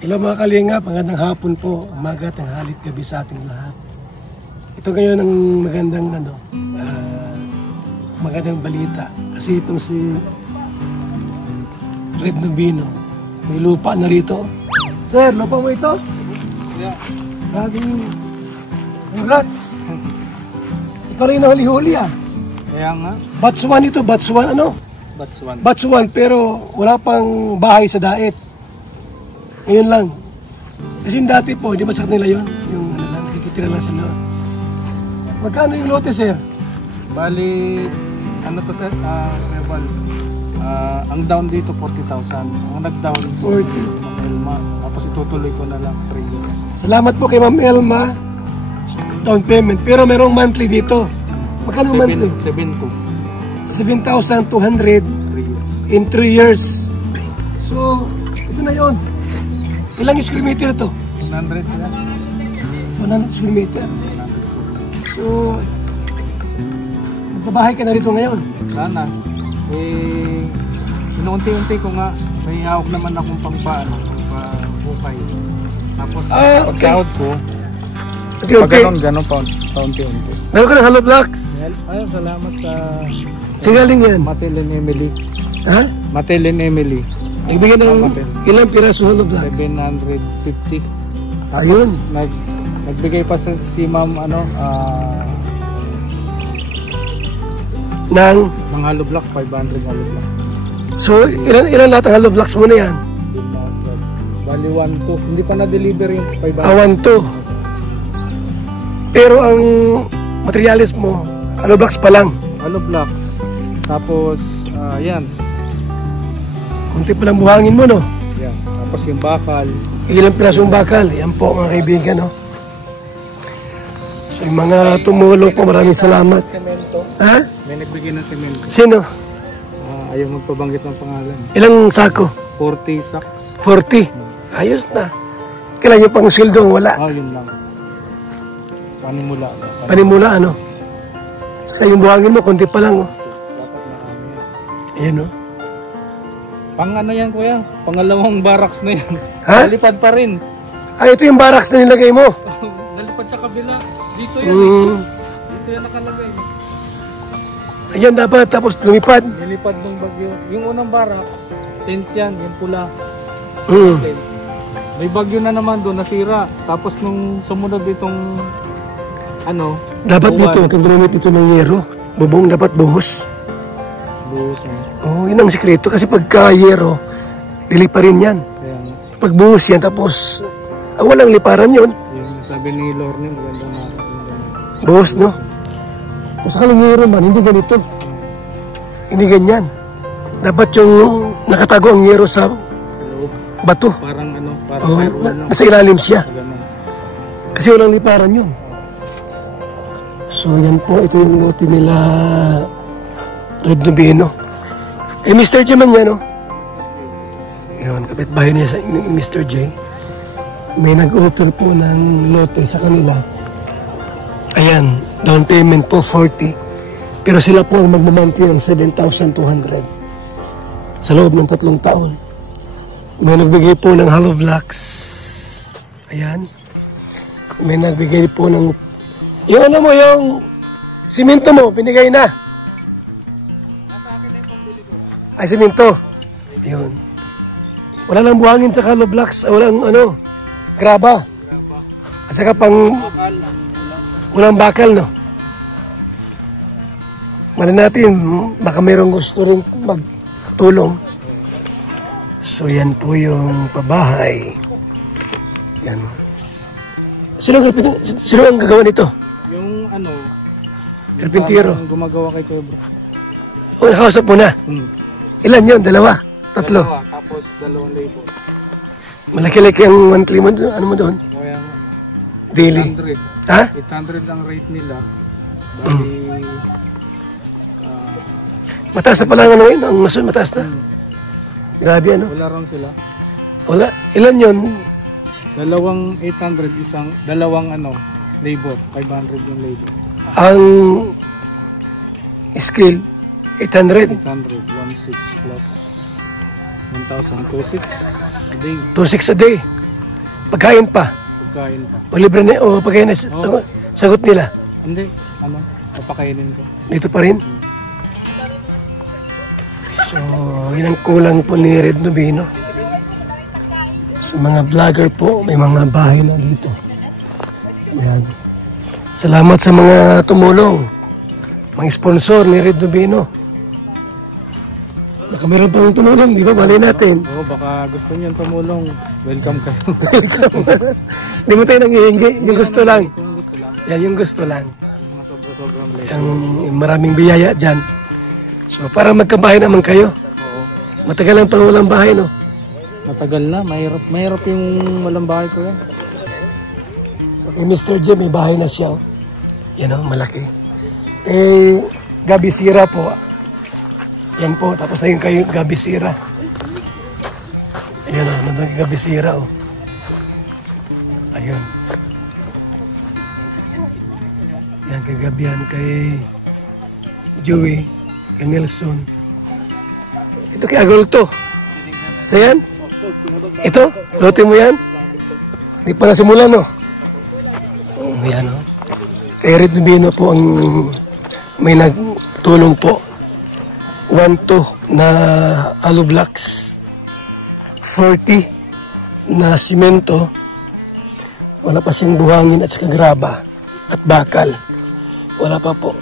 Hello mga kalingap, magandang hapon po, umaga, tanghalit, gabi sa ating lahat. Ito ngayon ang magandang balita. Kasi itong si Red Nubino, may lupa na rito. Sir, lupa mo ito? Yeah. Laging congrats. Ikaw rin nahuli-huli ah. Kaya nga. Batsuan ito, Batsuan ano? Batsuan. Batsuan pero wala pang bahay sa daet. Ngayon lang. Kasi dati po, di ba sa kanila yun? Yung nakikitira lang sila. Magkano yung lote, sir? Bali, ano to sir? Ang down dito 40,000. Ang nag-down is 40. Ma'am Elma. Tapos itutuloy ko na lang 3 years. Salamat po kay Ma'am Elma. Down payment. Pero merong monthly dito. Magkano monthly? 7,200 3 years. in 3 years. So, ito na yun. Ilang square meter ito? 100 na. 100 square meter. So, magbabahay ka na rito ngayon. Sana. Inuunti-unti ko nga. May hawak naman akong pangpahukay. Tapos, pagsahod ko, Okay, okay. Ganon paunti-unti. Meron ka ng hollow blocks. Ayun, salamat sa Singaling yan. Matilin Emily. Ha? Matilin Emily. Nagbigay ng ilang piraso hollow blocks? 750. Ayun. Nagbigay pa si ma'am Ng hollow block, 500 hollow block. So, ilan lahat ang hollow blocks mo na yan? Bali 1-2. Hindi pa na-deliver yung 500. 1-2. Pero ang materialis mo, hollow blocks pa lang. Hollow block. Tapos, yan. Kunti pa lang buhangin mo, no? Yan. Tapos yung bakal. Ilang pirasong bakal. Yan po, mga kaibigan, no? So, yung mga tumulong po, maraming salamat. Semento. Ha? May nagbigay ng semento. Sino? Ayaw magpabanggit ng pangalan. Ilang sako? 40 sacks. 40. Ayos na. Kailan yung pang sildo? Wala. Yun lang. Panimula. Panimula, ano? Saka yung buhangin mo, konti pa lang, oh. Dapat na kami. Ayan, oh. Pang ano yan, kuya? Pangalawang barracks na yan. Ha? Nalipad pa rin. Ay, ito yung barracks na nilagay mo. Nalipad sa kabila. Dito yan. Dito yan nakalagay. Ayan dapat, tapos lumipad. Nilipad ng bagyo. Yung unang barracks, tent yan, yung pula. Tent. May bagyo na naman doon, nasira. Tapos nung sumunod itong dapat dito, ginamit ito ng yero. Bubong dapat buhos. buhos. Yun ang sikreto. Kasi pagka yero, dili pa rin yan. Kaya, pag buhos yan, tapos walang liparan yun. yung sabi ni Lorne, maganda na. Buhos, no? Kung sakaling yero man, hindi ganito. Hindi ganyan. Dapat yung nakatago ang yero sa bato. Parang firewall lang. Nasa ilalim siya. Ganun. Kasi walang liparan yun. So yan po, ito yung lote nila Red Nubino. Mr. J man yan, no? Yun, kapitbahay niya sa Mr. J. May nag-offer po ng lote sa kanila. Ayan, down payment po 40. Pero sila po ang magmamanti ng 7,200 sa loob ng 3 taon. May nagbigay po ng hollow blocks. Ayan. May nagbigay po ng yung yung simento mo, binigay na. Ay, simento. Yun. Wala nang buhangin sa hollow blocks. Walang graba. At saka pang walang bakal, no? Mali natin, baka mayroong gusto rin magtulong. So, yan po yung pabahay. Yan. Sino ang gagawa nito? Yung Carpintero. yung gumagawa kay Tebro. Nakausap mo na. Ilan yun? 2? 3? Tapos 2 labor. Malaki-laki ang monthly mo. Ano mo doon? Kaya Daily. 800. Ha? 800 ang rate nila. Bali, Mataas na pala nga ngayon. Ang masun mataas na. Grabe, ano? wala ron sila. Wala. Ilan yun? 2,800, dalawang labor. 500 yung labor. Ang scale, 800. 800, 1,600 plus 1,000, 2,600 a day. 2,600 a day. Pagkain pa. Pagkain pa. Palibre na, o pagkain na, sagot nila. Hindi, papakainin ko. Dito pa rin. So, yun ang kulang po ni Red Nobino. Sa mga vlogger po, may mga bahay na dito. Yan. Salamat sa mga tumulong. Mga sponsor ni Red Nobino. Baka meron pang tumulong, di ba? Malay natin. Oo, baka gusto niyo tumulong. Welcome kayo. Hindi mo tayo nangihingi. Yung gusto lang. Kung gusto lang. Yan, yung gusto lang. Yung mga sobra-sobrang blessing. Yung maraming biyaya dyan. So, para magkabahay naman kayo. Oo. Matagal lang pang walang bahay, no? Matagal na. Mahirap yung walang bahay ko yan. So, kay Mr. J, may bahay na siya. Oh. Yan, oh, malaki. Kay Gabi Sira po. Yan po, tapos na yung kay Gabi Sira. Ayan, oh, nandun kay Gabi Sira, oh. Ayun. Yan, kay Gabian, kay Joey, kay Nelson. Ito kay Agolto. Sa yan? Ito? Lote mo yan? Hindi pa nasimula, no? Ayan, oh. Kay Red Nobino po ang may nagtulong po. 1-2 na aloe blocks. 40 na simento. Wala pa siyang buhangin at saka graba at bakal. Wala pa po.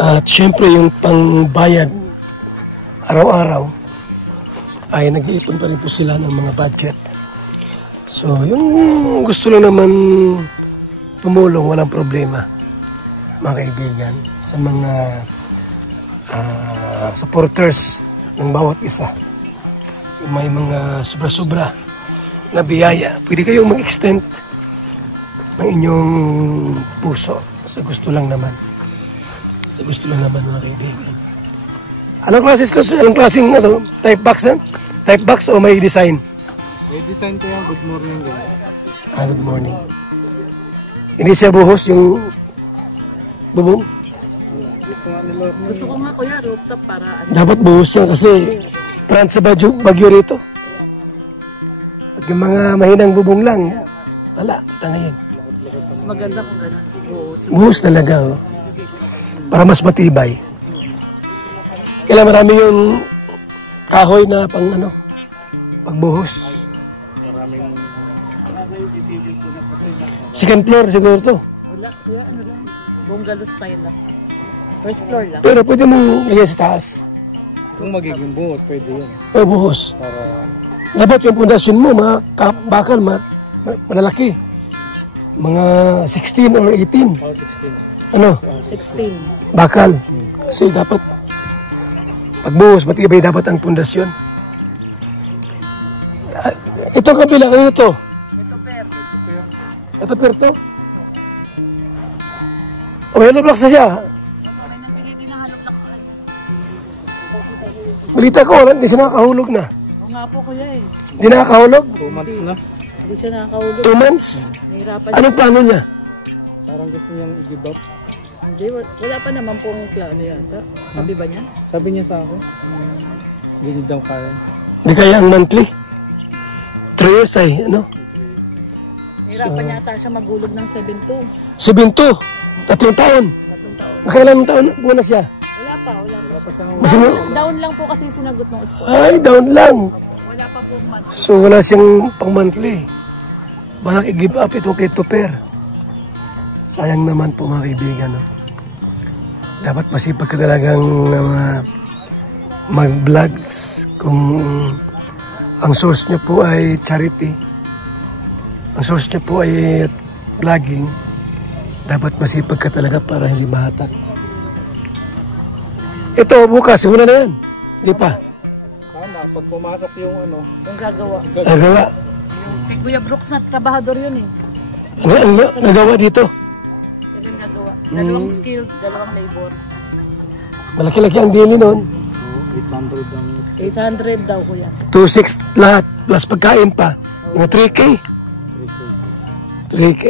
At syempre yung pangbayad araw-araw ay nag-iipon pa rin po sila ng mga budget. So yung gusto lang naman tumulong, walang problema mga kaibigan sa mga supporters ng bawat isa. May mga sobra-sobra na biyaya. Pwede kayong mag-extend ng inyong puso sa gusto lang naman. Sa gusto lang naman mga kaibigan. Anong klases ko? Anong klaseng type box? Type box o may design? May design ko yan. Good morning. Good morning. Hindi siya buhos yung bubong? Gusto ko nga kuya, rooftop para ano. Dapat buhos yan kasi front sa bagyo rito. Pag yung mga mahinang bubong lang, wala, tangayin. Mas maganda kung gano'n. Buhos talaga, oh. Para mas matibay. Kailan marami yung kahoy na pang ano, pagbuhos. Second floor siguro to. Wala, kuya, ano lang. Bungalow style lang. First floor lang. Pero pwede mong lagyan sa taas. Kung magiging buhos, pwede yan. O buhos. Para Dapat yung pundasyon mo, mga bakal, malalaki. Mga 16 or 18. 16. Ano? 16. Bakal. Kasi dapat, pagbuhos, matibay dapat ang pundasyon. Ito kabila, kanino to? Ito per. Ito per to? O, may blocks na siya. May nagbili din na hollow blocks sa kanya. Balita ko, hindi siya nakakahulog na. Oo nga po kuya eh. Hindi nakakahulog? 2 months na. Hindi siya nakakahulog. 2 months? Nahirapan Anong plano niya? Parang gusto niyang i-give up. Hindi, wala pa naman pong plano yata. Sabi ba niya? Sabi niya sa ako, hindi niya daw kaya. Hindi kaya ang monthly? 3 years ay, ano? Nahirapan yata siya magulog ng 7-2. 7-2. 3 taon. 3 taon. Nakailan taon buwan na siya? Wala pa. Kasi Down lang po kasi sinagot ng spot. ay, down lang. Wala pa pong month. So wala siyang pang monthly. Balak i-give up ito kay Tuper. Sayang naman po mga kaibigan. No? Dapat masipag ka talagang mag-vlogs kung ang source niyo po ay charity. Ang source niyo po ay vlogging. Dapat masipag ka talaga para hindi mahatak. Ito bukas, una na yan. Hindi pa. Sana, pag pumasok yung ano, Yung gagawa. Nagawa. Kay Kuya Brooks na trabahador yun eh. Nagawa dito. Sila yung gagawa. Dalawang skilled, dalawang labor. Malaki-laki ang dili noon. 800 ang 800 daw kuya. 2,600 lahat. Plus pagkain pa. Mga 3K. 3K.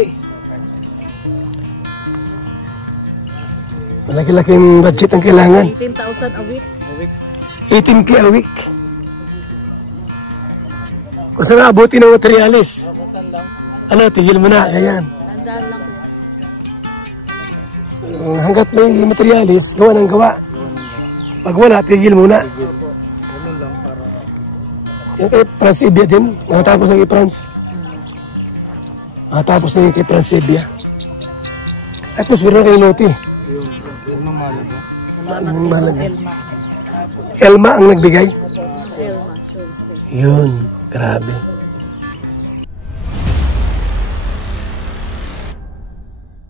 Malaki-laking budget ang kailangan. 18,000 a week. week. 18K a week. Kung saan naabuti ng materialis. Babasan lang. Ano, tigil mo na, ganyan. Tandaan lang po. Hanggat may materialis, gawa ng gawa. Pag wala, tigil muna. Ganun lang para... Yung kay Franz Ibia din, nakatapos na kay Franz. Nakatapos na yung kay Franz Ibia. At least meron kay Loti. Yun. Huwag mamalaga. Salamat Anong kay mahalaga? Elma. Elma ang nagbigay. Elma, sure. Yun, grabe.